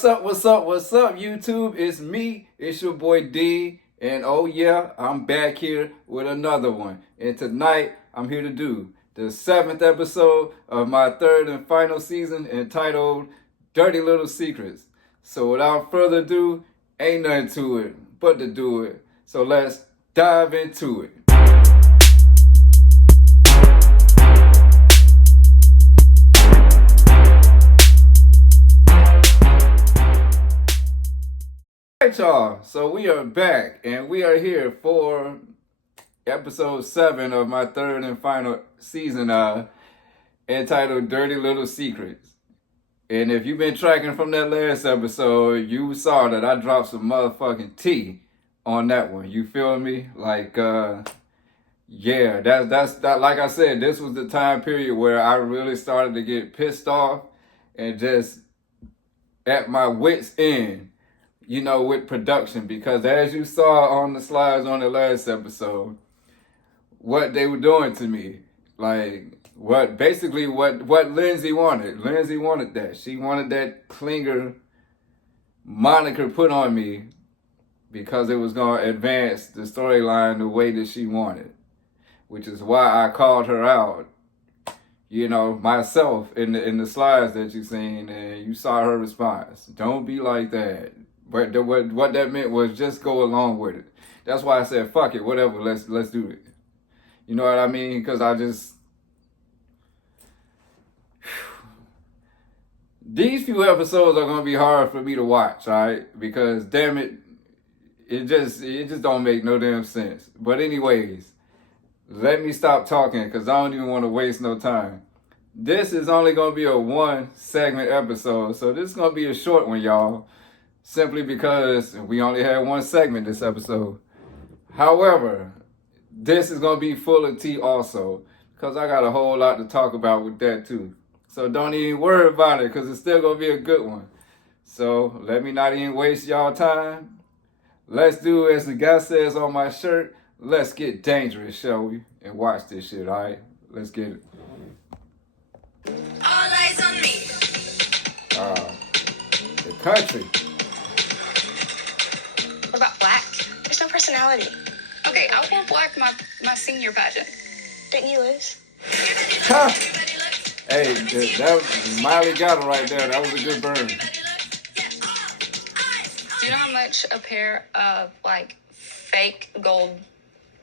What's up, YouTube? It's me, it's your boy D, and oh yeah, I'm back here with another one. And tonight, I'm here to do the 7th episode of my 3rd and final season entitled Dirty Little Secrets. So without further ado, ain't nothing to it but to do it. So let's dive into it. Alright, y'all, so we are back and we are here for episode 7 of my 3rd and final season entitled Dirty Little Secrets. And if you've been tracking from that last episode, you saw that I dropped some motherfucking tea on that one. You feel me? Like, yeah, that's like I said, this was the time period where I really started to get pissed off and just at my wit's end. You know, with production, because as you saw on the slides on the last episode, what they were doing to me, like what Lindsay wanted. Lindsay wanted that. She wanted that clinger moniker put on me because it was going to advance the storyline the way that she wanted, which is why I called her out, you know, myself in the slides that you seen, and you saw her response. Don't be like that. But what that meant was just go along with it. That's why I said, fuck it, whatever, let's do it. You know what I mean? Because I just... These few episodes are going to be hard for me to watch, all right? Because, damn it, it just don't make no damn sense. But anyways, let me stop talking because I don't even want to waste no time. This is only going to be a 1-segment episode, so this is going to be a short one, y'all. Simply because we only had 1 segment this episode. However, this is going to be full of tea also, because I got a whole lot to talk about with that too. So don't even worry about it, because it's still going to be a good one. So let me not even waste y'all time. Let's do as the guy says on my shirt. Let's get dangerous, shall we? And watch this shit, all right? Let's get it. All eyes on me. The country. What about black? There's no personality. Okay, I wore black my senior pageant. Didn't you lose? Ha! Hey, that Miley got it right there. That was a good burn. Do you know how much a pair of like fake gold,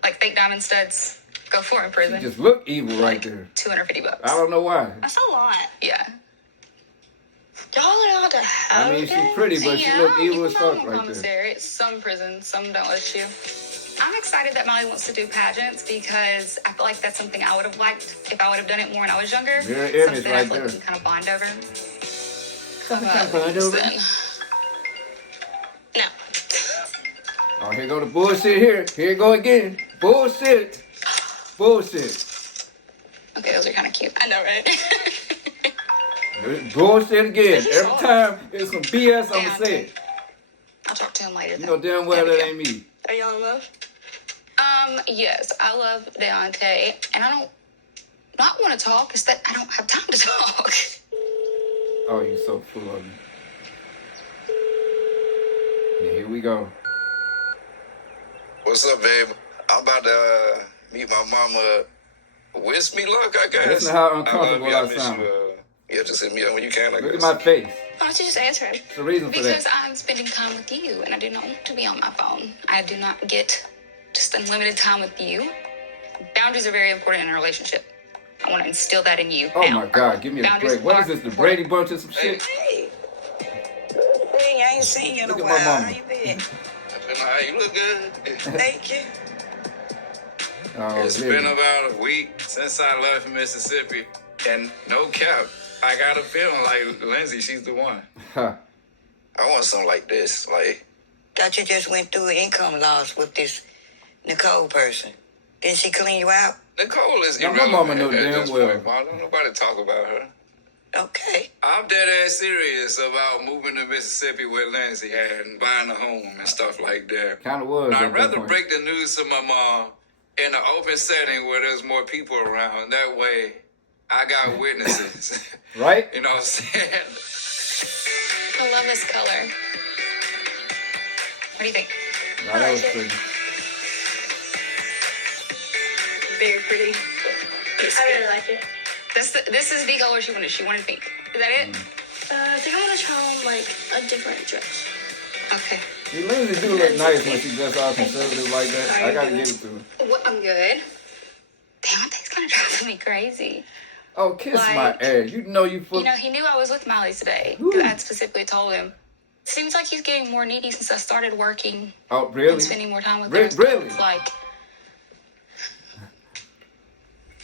like fake diamond studs go for in prison? She just look evil right there. $250. I don't know why. That's a lot. Yeah. Y'all allowed to have I mean, she's that? pretty, but she look evil as fuck right there. Commissary. Some prisons, some don't let you. I'm excited that Molly wants to do pageants because I feel like that's something I would have liked if I would have done it more when I was younger. Your image something right I feel like there. we can kind of bond over. Something kind of bond over. No. Oh, here go the bullshit here. Here you go again. Bullshit. Bullshit. Okay, those are kind of cute. I know, right? Bullshit again. Every time it's some BS, I'm going to say it. I'll talk to him later. You know damn well that ain't me. Are y'all in love? Yes, I love Daonte, and I don't not want to talk. It's that I don't have time to talk. Oh, you so full of me. Yeah, here we go. What's up, babe? I'm about to meet my mama. Wish me luck, I guess. Listen to how uncomfortable I I miss sound. you. Yeah, just hit me up when you can, I Look guess. at my face. Why don't you just answer him? There's a reason for Because that. I'm spending time with you, and I do not want to be on my phone. I do not get just unlimited time with you. Boundaries are very important in a relationship. I want to instill that in you. Oh now. my God, give me a Boundaries break. What are is this, the important. Brady Bunch or some shit? Hey. Good thing I ain't seen you in a Look at while. my mama. How you been? You look good. Thank you. Oh, It's really? been about a week since I left Mississippi, and no cap, I got a feeling like Lindsay, she's the one. Huh. I want something like this, like... Thought you just went through an income loss with this Nicole person. Didn't she clean you out? Nicole is Now, my irrelevant mama know at damn this well. point. Why don't nobody talk about her? Okay. I'm dead ass serious about moving to Mississippi with Lindsay and buying a home and stuff like that. Kind of was. I'd at that rather point. break the news to my mom in an open setting where there's more people around. That way, I got witnesses. Right? You know what I'm saying? I love this color. What do you think? Nah, that was pretty. Very pretty. I really like it. This is the color she wanted. She wanted pink. Is that it? I think I want to try on like a different dress. Okay. See, Lindsay do look nice when she dressed all conservative like that. I gotta give it to her. Well, I'm good. Daonte's kind of driving me crazy. Oh, kiss my Like, ass. You know you full. You know, he knew I was with Miley today. Woo. I specifically told him. Seems like he's getting more needy since I started working Oh, really? and spending more time with Really? him. It's like,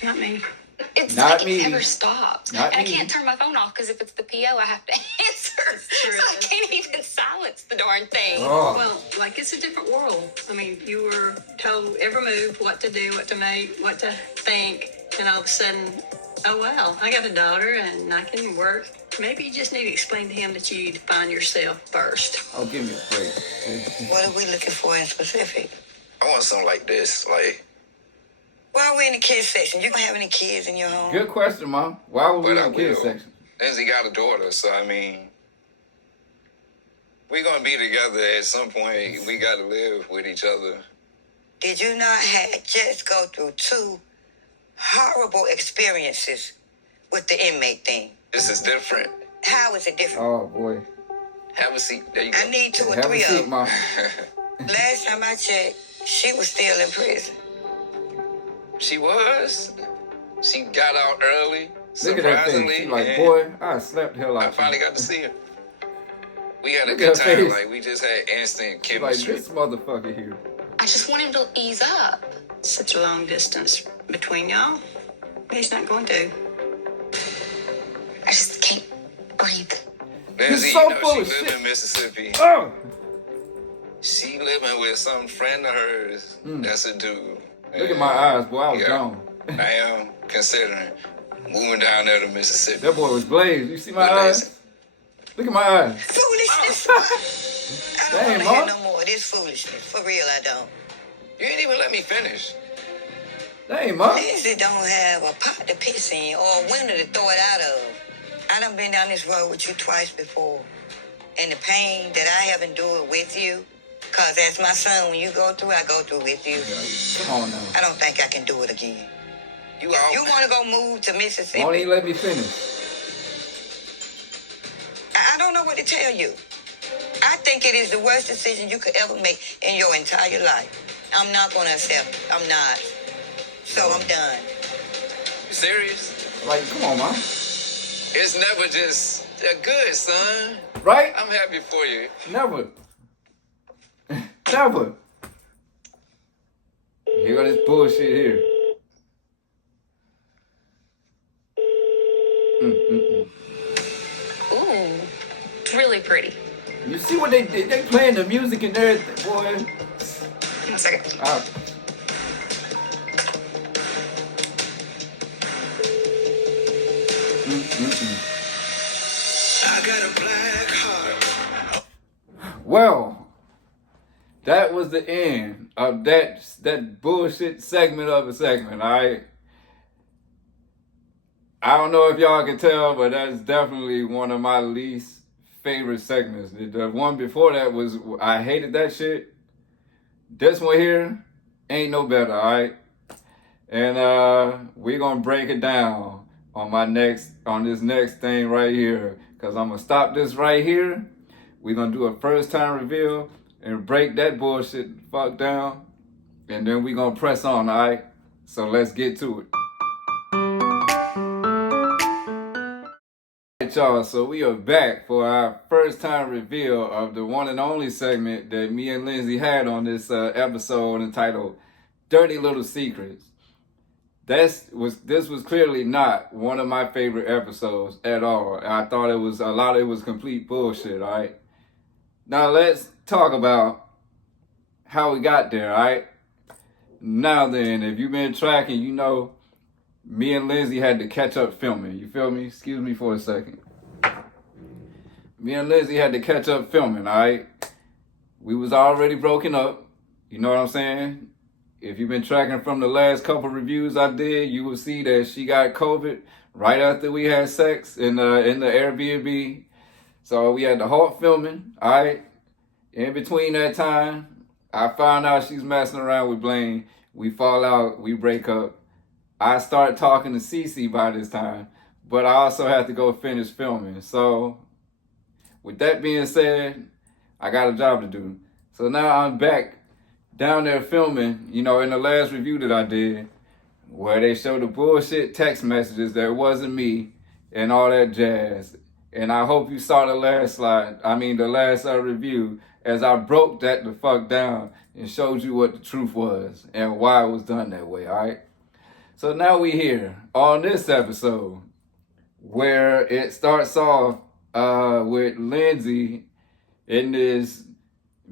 Not me. it's Not like me. it never stops. Not and me. I can't turn my phone off because if it's the PO, I have to answer. true. So I can't even silence the darn thing. Oh. Well, like it's a different world. I mean, you were told every move, what to do, what to make, what to think, and all of a sudden, oh wow, I got a daughter and I can work. Maybe you just need to explain to him that you define yourself first. Oh, give me a break. What are we looking for in specific? I want something like this. Like, Why are we in the kids section? You don't have any kids in your home? Good question, Mom. Why would we but in I the kids will. section? Lindsay got a daughter, so I mean, we're gonna be together at some point. We gotta live with each other. Did you not just go through 2 horrible experiences with the inmate thing? This is different. How is it different? Oh boy. Have a seat. There you go. I need 2 or Have a 3 of seat, them. Mom. Last time I checked, she was still in prison. She was. She got out early. Look at that thing. Surprisingly, She like, and boy, I slapped the hell I out finally you. got to see her. We had a Look good at her time. face. Like we just had instant She like, chemistry. this motherfucker here. I just want him to ease up. Such a long distance between y'all. He's not going to. I just can't breathe. Lindsay, so you know, full she of live shit. in Mississippi. Oh! She living with some friend of hers. That's a dude. Look at my eyes, boy. I was Yeah. gone. I am considering moving down there to Mississippi. That boy was blazed. You see my But eyes? listen, Look at my eyes. Foolishness. I don't Dang, want to hear Mom. no more of this foolishness. For real, I don't. you ain't even let me finish. Dang, Mom. Lindsay don't have a pot to piss in or a window to throw it out of. I done been down this road with you twice before. And the pain that I have endured with you, because as my son, when you go through, I go through with you. Come on now. I don't think I can do it again. You all. You want to go move to Mississippi? Won't even let me finish. I don't know what to tell you. I think it is the worst decision you could ever make in your entire life. I'm not going to accept it. I'm not. So I'm done. You serious? Like, come on, Mom. It's never just good, son. Right? I'm happy for you. Never. Never. Here go this bullshit here. Ooh, it's really pretty. You see what they did? They playing the music and everything, boy. One second. I got a black heart. Well, that was the end of that bullshit segment of a segment, alright? I don't know if y'all can tell, but that's definitely one of my least favorite segments. The one before that was, I hated that shit. This one here ain't no better, alright? And we're gonna break it down on this next thing right here. Cause I'm gonna stop this right here. We're gonna do a first time reveal and break that bullshit fuck down. And then we're gonna press on, alright? So let's get to it. Alright, y'all, so we are back for our first time reveal of the one and only segment that me and Lindsay had on this episode entitled Dirty Little Secrets. This was clearly not one of my favorite episodes at all. I thought it was complete bullshit, alright? Now let's talk about how we got there, alright? Now then, if you've been tracking, you know me and Lindsay had to catch up filming. You feel me? Excuse me for a second. Me and Lindsay had to catch up filming, alright? We was already broken up. You know what I'm saying? If you've been tracking from the last couple reviews I did, you will see that she got COVID right after we had sex in the Airbnb. So we had to halt filming, all right? In between that time, I found out she's messing around with Blaine. We fall out, we break up. I start talking to Cece by this time, but I also had to go finish filming. So with that being said, I got a job to do. So now I'm back down there filming, in the last review that I did, where they showed the bullshit text messages that wasn't me and all that jazz. And I hope you saw the last review, as I broke that the fuck down and showed you what the truth was and why it was done that way, all right? So now we here on this episode where it starts off with Lindsay in this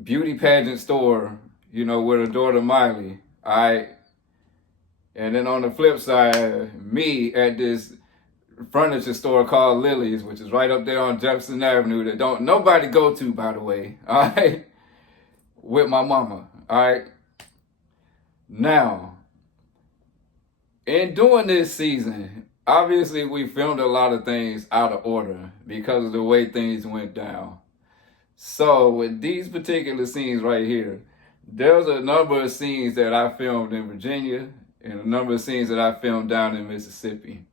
beauty pageant store, with her daughter Miley, all right? And then on the flip side, me at this furniture store called Lily's, which is right up there on Jefferson Avenue that don't nobody go to, by the way, all right? With my mama, all right? Now, in doing this season, obviously we filmed a lot of things out of order because of the way things went down. So with these particular scenes right here, there's a number of scenes that I filmed in Virginia and a number of scenes that I filmed down in Mississippi.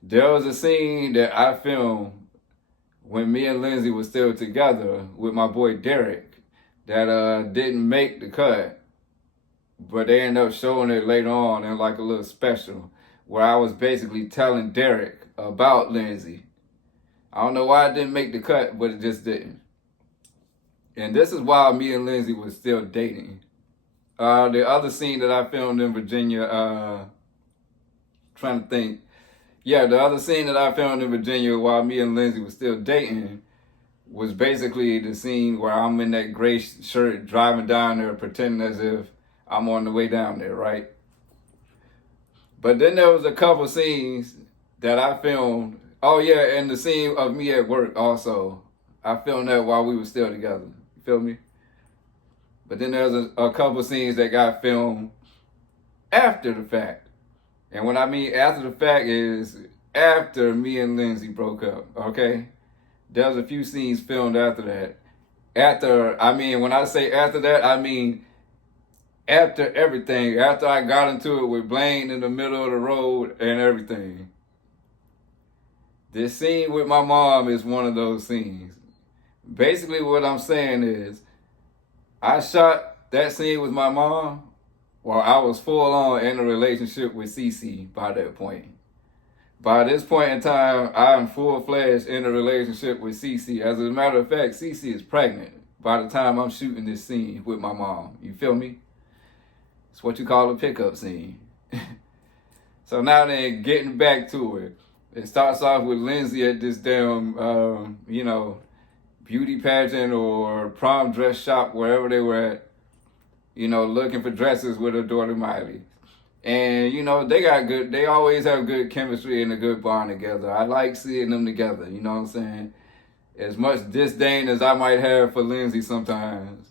There was a scene that I filmed when me and Lindsay were still together with my boy Derek that didn't make the cut, but they ended up showing it later on in like a little special where I was basically telling Derek about Lindsay. I don't know why it didn't make the cut, but it just didn't. And this is while me and Lindsay was still dating. The other scene that I filmed in Virginia, trying to think. Yeah, the other scene that I filmed in Virginia while me and Lindsay was still dating was basically the scene where I'm in that gray shirt driving down there pretending as if I'm on the way down there, right? But then there was a couple scenes that I filmed. Oh yeah, and the scene of me at work also. I filmed that while we were still together. You feel me? But then there's a couple scenes that got filmed after the fact. And what I mean after the fact is after me and Lindsay broke up, okay? There's a few scenes filmed after that. When I say after that, I mean after everything. After I got into it with Blaine in the middle of the road and everything. This scene with my mom is one of those scenes. Basically what I'm saying is, I shot that scene with my mom while I was full on in a relationship with Cece by that point. By this point in time, I am full-fledged in a relationship with Cece. As a matter of fact, Cece is pregnant by the time I'm shooting this scene with my mom. You feel me? It's what you call a pickup scene. So now then, getting back to it. It starts off with Lindsay at this damn, beauty pageant or prom dress shop, wherever they were at, looking for dresses with her daughter Miley. And, they always have good chemistry and a good bond together. I like seeing them together, you know what I'm saying? As much disdain as I might have for Lindsay sometimes,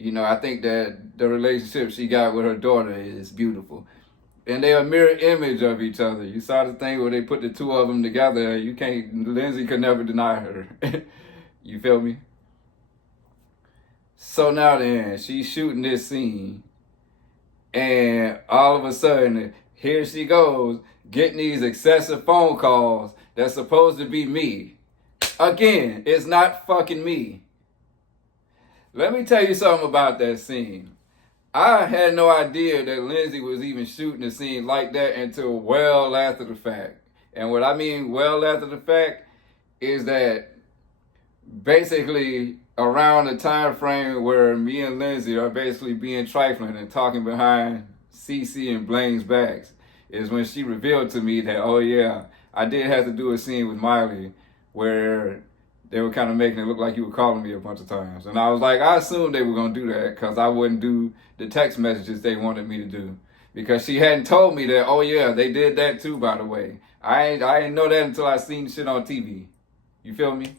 I think that the relationship she got with her daughter is beautiful. And they're a mirror image of each other. You saw the thing where they put the two of them together. Lindsay could never deny her. You feel me? So now then, she's shooting this scene. And all of a sudden, here she goes, getting these excessive phone calls that's supposed to be me. Again, it's not fucking me. Let me tell you something about that scene. I had no idea that Lindsay was even shooting a scene like that until well after the fact. And what I mean well after the fact is that basically around the time frame where me and Lindsay are basically being trifling and talking behind Cece and Blaine's backs is when she revealed to me that, oh yeah, I did have to do a scene with Miley where they were kind of making it look like you were calling me a bunch of times. And I was like, I assumed they were going to do that because I wouldn't do the text messages they wanted me to do. Because she hadn't told me that, oh yeah, they did that too, by the way. I didn't know that until I seen shit on TV. You feel me?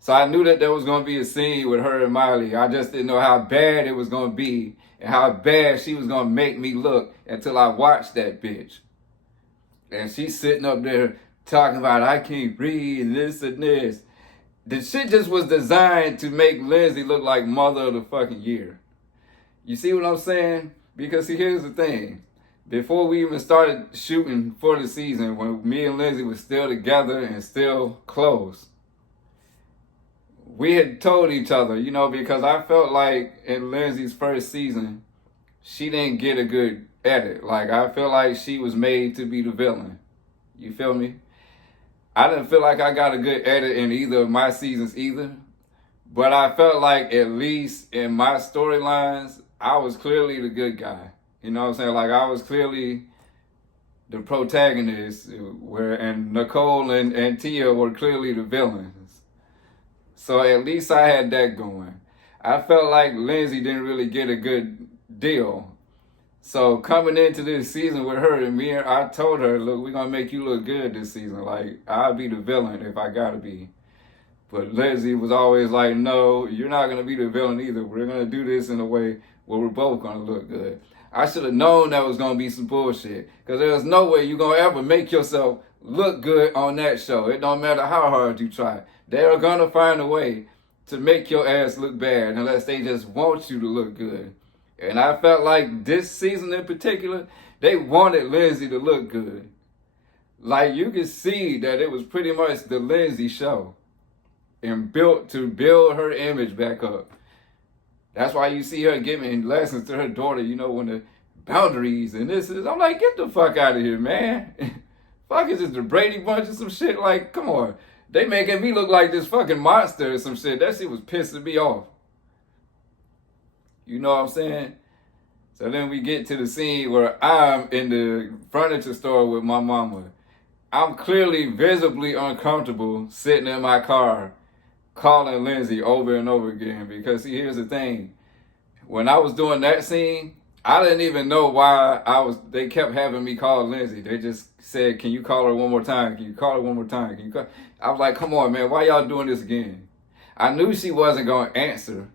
So I knew that there was going to be a scene with her and Miley. I just didn't know how bad it was going to be and how bad she was going to make me look until I watched that bitch. And she's sitting up there talking about I can't breathe and this and this. the shit just was designed to make Lindsay look like mother of the fucking year. You see what I'm saying? Because see, here's the thing. Before we even started shooting for the season, when me and Lindsay were still together and still close, we had told each other, you know, because I felt like in Lindsay's first season, she didn't get a good edit. Like, I feel like she was made to be the villain. You feel me? I didn't feel like I got a good edit in either of my seasons either. But I felt like, at least in my storylines, I was clearly the good guy. You know what I'm saying? Like, I was clearly the protagonist, and Nicole and Tia were clearly the villains. So at least I had that going. I felt like Lindsay didn't really get a good deal. So coming into this season with her and me, I told her, look, we're going to make you look good this season. Like, I'll be the villain if I got to be. But Lindsay was always like, no, you're not going to be the villain either. We're going to do this in a way where we're both going to look good. I should have known that was going to be some bullshit. Because there's no way you're going to ever make yourself look good on that show. It don't matter how hard you try. They're going to find a way to make your ass look bad unless they just want you to look good. And I felt like this season in particular, they wanted Lindsay to look good. Like, you could see that it was pretty much the Lindsay show. And built to build her image back up. That's why you see her giving lessons to her daughter, you know, when the boundaries and this is. I'm like, get the fuck out of here, man. Fuck, is this the Brady Bunch or some shit? Like, come on. They making me look like this fucking monster or some shit. That shit was pissing me off. You know what I'm saying? So then we get to the scene where I'm in the furniture store with my mama. I'm clearly visibly uncomfortable sitting in my car calling Lindsay over and over again. Because see, here's the thing. When I was doing that scene, I didn't even know why they kept having me call Lindsay. They just said, can you call her one more time? Can you call her one more time? Can you call? I was like, come on, man, why y'all doing this again? I knew she wasn't going to answer.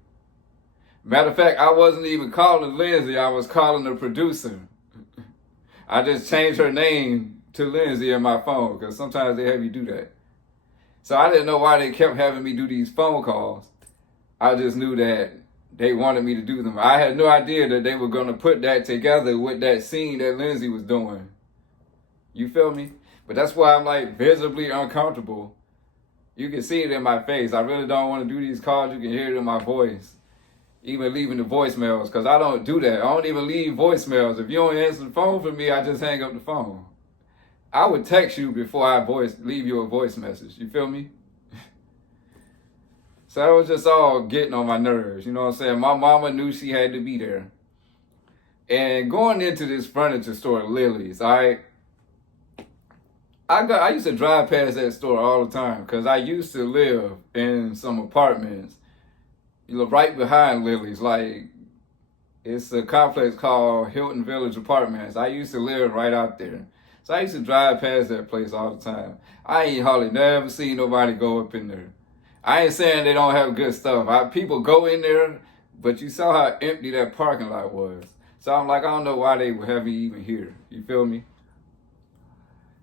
Matter of fact, I wasn't even calling Lindsay. I was calling the producer. I just changed her name to Lindsay in my phone because sometimes they have you do that. So I didn't know why they kept having me do these phone calls. I just knew that they wanted me to do them. I had no idea that they were going to put that together with that scene that Lindsay was doing. You feel me? But that's why I'm like visibly uncomfortable. You can see it in my face. I really don't want to do these calls. You can hear it in my voice. Even leaving the voicemails, because I don't do that. I don't even leave voicemails. If you don't answer the phone for me, I just hang up the phone. I would text you before I leave you a voice message. You feel me? So that was just all getting on my nerves. You know what I'm saying? My mama knew she had to be there. And going into this furniture store, Lily's, I used to drive past that store all the time because I used to live in some apartments, you know, right behind Lily's. Like, it's a complex called Hilton Village Apartments. I used to live right out there. So I used to drive past that place all the time. I ain't hardly never seen nobody go up in there. I ain't saying they don't have good stuff. People go in there, but you saw how empty that parking lot was. So I'm like, I don't know why they would have me even here. You feel me?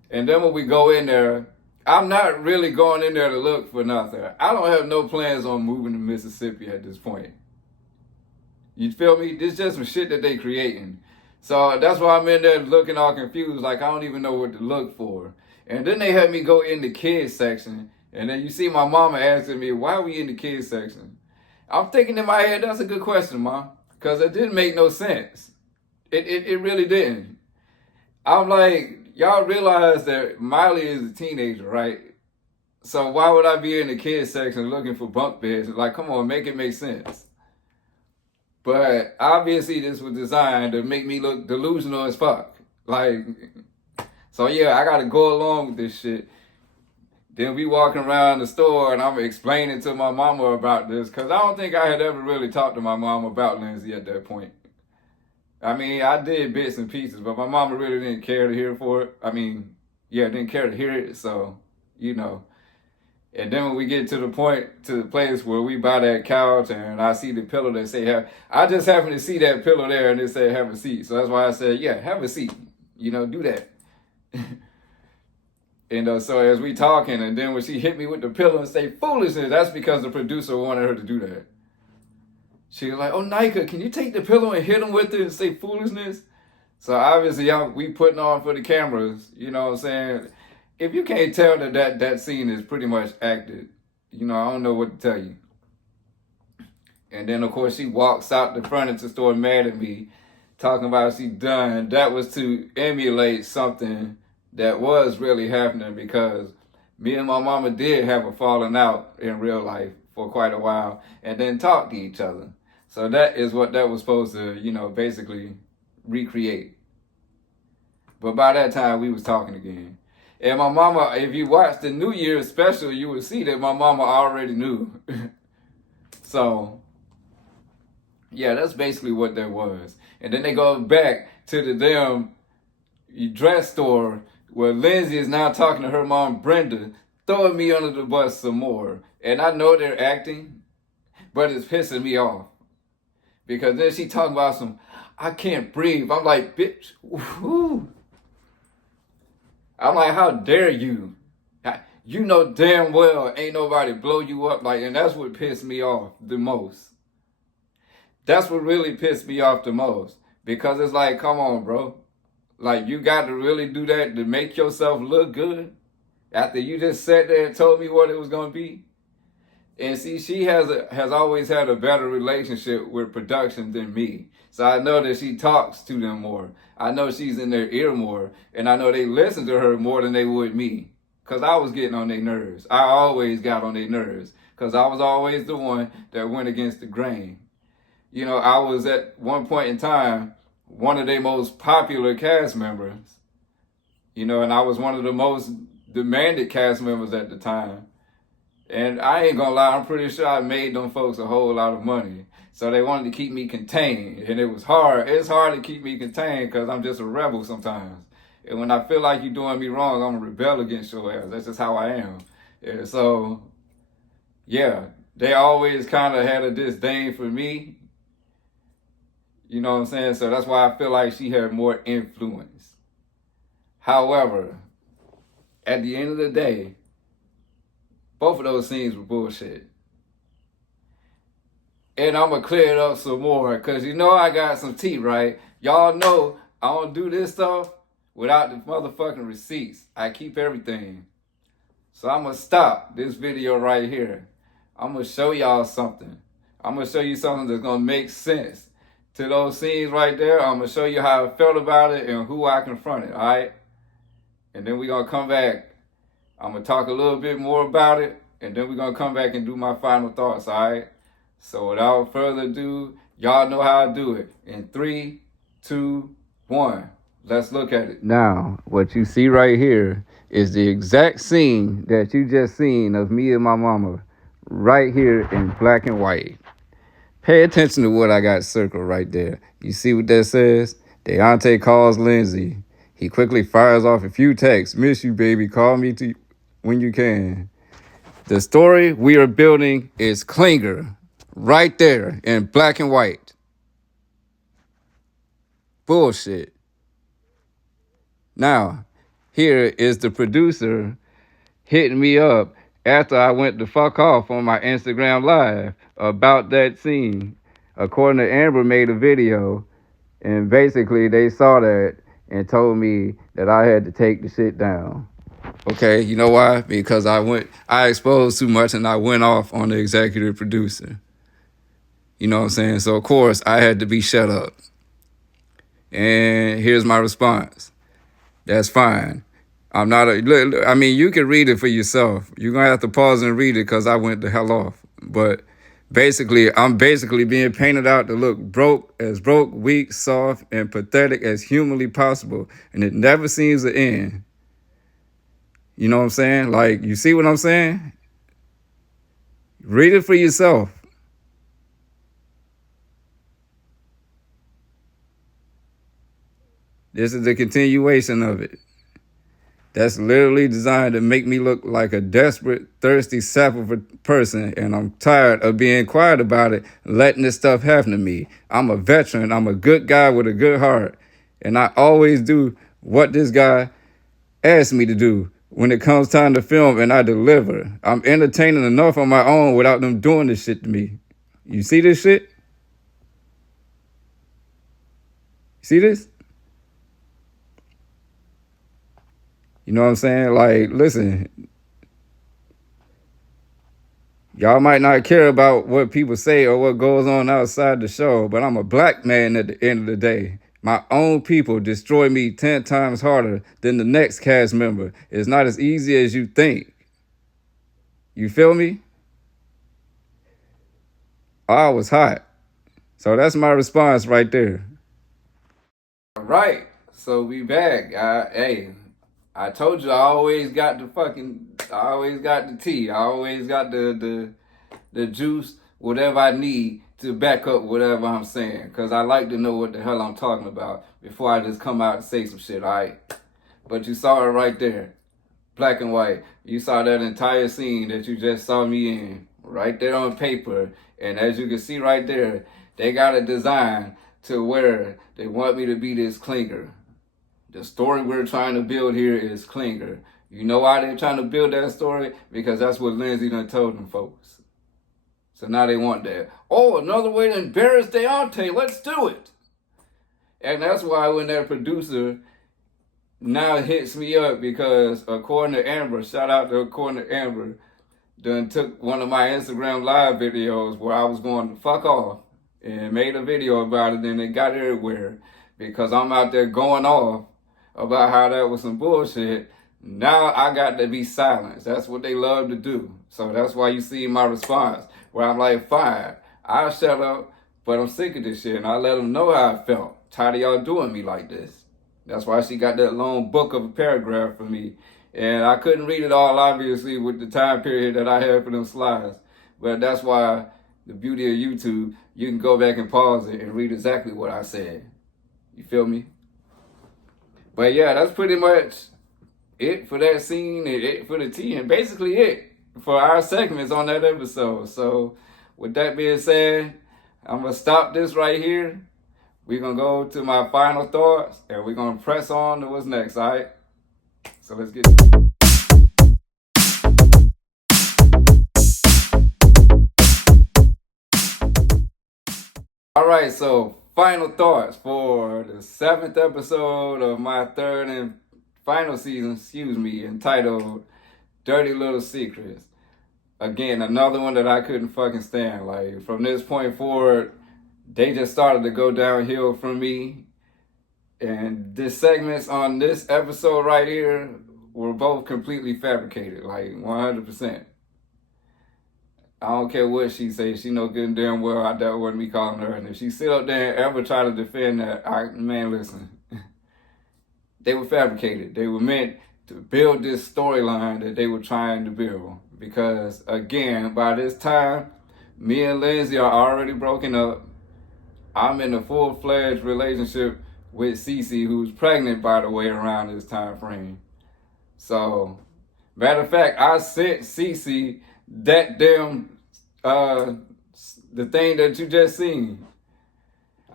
And then when we go in there, I'm not really going in there to look for nothing. I don't have no plans on moving to Mississippi at this point. You feel me? This is just some shit that they creating. So that's why I'm in there looking all confused, like I don't even know what to look for. And then they had me go in the kids section, and then you see my mama asking me, why are we in the kids section? I'm thinking in my head, that's a good question, Mom, because it didn't make no sense. It really didn't. I'm like, y'all realize that Miley is a teenager, right? So why would I be in the kids section looking for bunk beds? Like, come on, make it make sense. But obviously this was designed to make me look delusional as fuck. Like, so yeah, I gotta go along with this shit. Then we walking around the store and I'm explaining to my mama about this because I don't think I had ever really talked to my mom about Lindsay at that point. I mean, I did bits and pieces, but my mama really didn't care to hear for it. I mean, yeah, didn't care to hear it, so, you know. And then when we get to the place where we buy that couch and I see the pillow that say, I just happen to see that pillow there and it said, have a seat. So that's why I said, yeah, have a seat. You know, do that. So as we talking, and then when she hit me with the pillow and say foolishness, that's because the producer wanted her to do that. She was like, "Oh, Nika, can you take the pillow and hit him with it and say foolishness?" So obviously, we putting on for the cameras. You know what I'm saying? If you can't tell that scene is pretty much acted, I don't know what to tell you. And then, of course, she walks out the furniture store mad at me, talking about she done. That was to emulate something that was really happening, because me and my mama did have a falling out in real life for quite a while and then talk to each other. So that is what that was supposed to, basically recreate. But by that time, we was talking again. And my mama, if you watch the New Year's special, you would see that my mama already knew. So, yeah, that's basically what that was. And then they go back to the damn dress store where Lindsay is now talking to her mom, Brenda, throwing me under the bus some more. And I know they're acting, but it's pissing me off. Because then she talking about I can't breathe. I'm like, bitch, whoo. I'm like, how dare you? You know damn well ain't nobody blow you up and that's what pissed me off the most. That's what really pissed me off the most. Because it's like, come on, bro. You got to really do that to make yourself look good after you just sat there and told me what it was going to be? And see, she has always had a better relationship with production than me. So I know that she talks to them more. I know she's in their ear more. And I know they listen to her more than they would me. Because I was getting on their nerves. I always got on their nerves. Because I was always the one that went against the grain. I was at one point in time one of their most popular cast members. And I was one of the most demanded cast members at the time. And I ain't gonna lie, I'm pretty sure I made them folks a whole lot of money. So they wanted to keep me contained. And it was hard. It's hard to keep me contained because I'm just a rebel sometimes. And when I feel like you're doing me wrong, I'm gonna rebel against your ass. That's just how I am. And so, yeah, they always kind of had a disdain for me. You know what I'm saying? So that's why I feel like she had more influence. However, at the end of the day, both of those scenes were bullshit. And I'm going to clear it up some more because I got some tea, right? Y'all know I don't do this stuff without the motherfucking receipts. I keep everything. So I'm going to stop this video right here. I'm going to show y'all something. I'm going to show you something that's going to make sense to those scenes right there. I'm going to show you how I felt about it and who I confronted, all right? And then we're going to come back. I'm going to talk a little bit more about it, and then we're going to come back and do my final thoughts, all right? So without further ado, y'all know how I do it. In 3, 2, 1, let's look at it. Now, what you see right here is the exact scene that you just seen of me and my mama right here in black and white. Pay attention to what I got circled right there. You see what that says? Daonte calls Lindsay. He quickly fires off a few texts. Miss you, baby. Call me when you can. The story we are building is Klinger. Right there in black and white. Bullshit. Now, here is the producer hitting me up after I went the fuck off on my Instagram Live about that scene. According to Amber, made a video, and basically they saw that and told me that I had to take the shit down. Okay, you know why? Because I exposed too much and I went off on the executive producer. You know what I'm saying? So, of course, I had to be shut up. And here's my response. That's fine. I'm not you can read it for yourself. You're going to have to pause and read it because I went the hell off. But basically, I'm being painted out to look broke, weak, soft, and pathetic as humanly possible. And it never seems to end. You know what I'm saying? You see what I'm saying? Read it for yourself. This is the continuation of it. That's literally designed to make me look like a desperate, thirsty, sappy person, and I'm tired of being quiet about it, letting this stuff happen to me. I'm a veteran. I'm a good guy with a good heart, and I always do what this guy asked me to do when it comes time to film and I deliver. I'm entertaining enough on my own without them doing this shit to me. You see this shit? See this? You know what I'm saying? Like, listen, y'all might not care about what people say or what goes on outside the show, but I'm a black man at the end of the day. My own people destroy me 10 times harder than the next cast member. It's not as easy as you think. You feel me? I was hot. So that's my response right there. All right. So we back. Hey, I told you I always got the tea. I always got the juice, whatever I need to back up whatever I'm saying. Because I like to know what the hell I'm talking about before I just come out and say some shit, all right? But you saw it right there, black and white. You saw that entire scene that you just saw me in, right there on paper. And as you can see right there, they got a design to where they want me to be this clinger. The story we're trying to build here is clinger. You know why they're trying to build that story? Because that's what Lindsay done told them folks. So now they want that. Oh, another way to embarrass Daonte. Let's do it. And that's why when that producer now hits me up, because according to Amber, shout out to according to Amber, done took one of my Instagram live videos where I was going to fuck off and made a video about it, and it got everywhere because I'm out there going off about how that was some bullshit. Now I got to be silenced. That's what they love to do. So that's why you see my response where I'm like, fine, I'll shut up, but I'm sick of this shit. And I let them know how I felt. Tired of y'all doing me like this. That's why she got that long book of a paragraph for me. And I couldn't read it all, obviously, with the time period that I had for them slides. But that's why the beauty of YouTube, you can go back and pause it and read exactly what I said. You feel me? But yeah, that's pretty much it for that scene and it for the tea, and basically it for our segments on that episode. So with that being said, I'm going to stop this right here. We're going to go to my final thoughts and we're going to press on to what's next, all right? So let's get to it. All right, so final thoughts for the 7th episode of my 3rd and final season, entitled Dirty Little Secrets. Again, another one that I couldn't fucking stand. Like, from this point forward, they just started to go downhill for me. And the segments on this episode right here were both completely fabricated, like 100%. I don't care what she says. She know good and damn well that wasn't me calling her. And if she sit up there and ever try to defend that, man, listen. They were fabricated. They were meant to build this storyline that they were trying to build. Because, again, by this time, me and Lindsay are already broken up. I'm in a full-fledged relationship with Cece, who's pregnant, by the way, around this time frame. So, matter of fact, I sent Cece that damn, the thing that you just seen.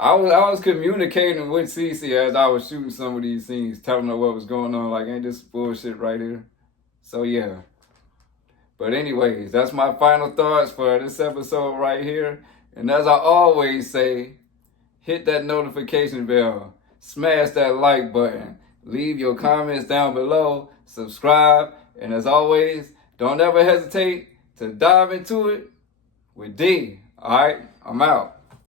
I was communicating with Cece as I was shooting some of these scenes, telling her what was going on. Like, ain't this bullshit right here? So, yeah. But anyways, that's my final thoughts for this episode right here. And as I always say, hit that notification bell, smash that like button, leave your comments down below, subscribe, and as always, don't ever hesitate to dive into it with D. All right, I'm out.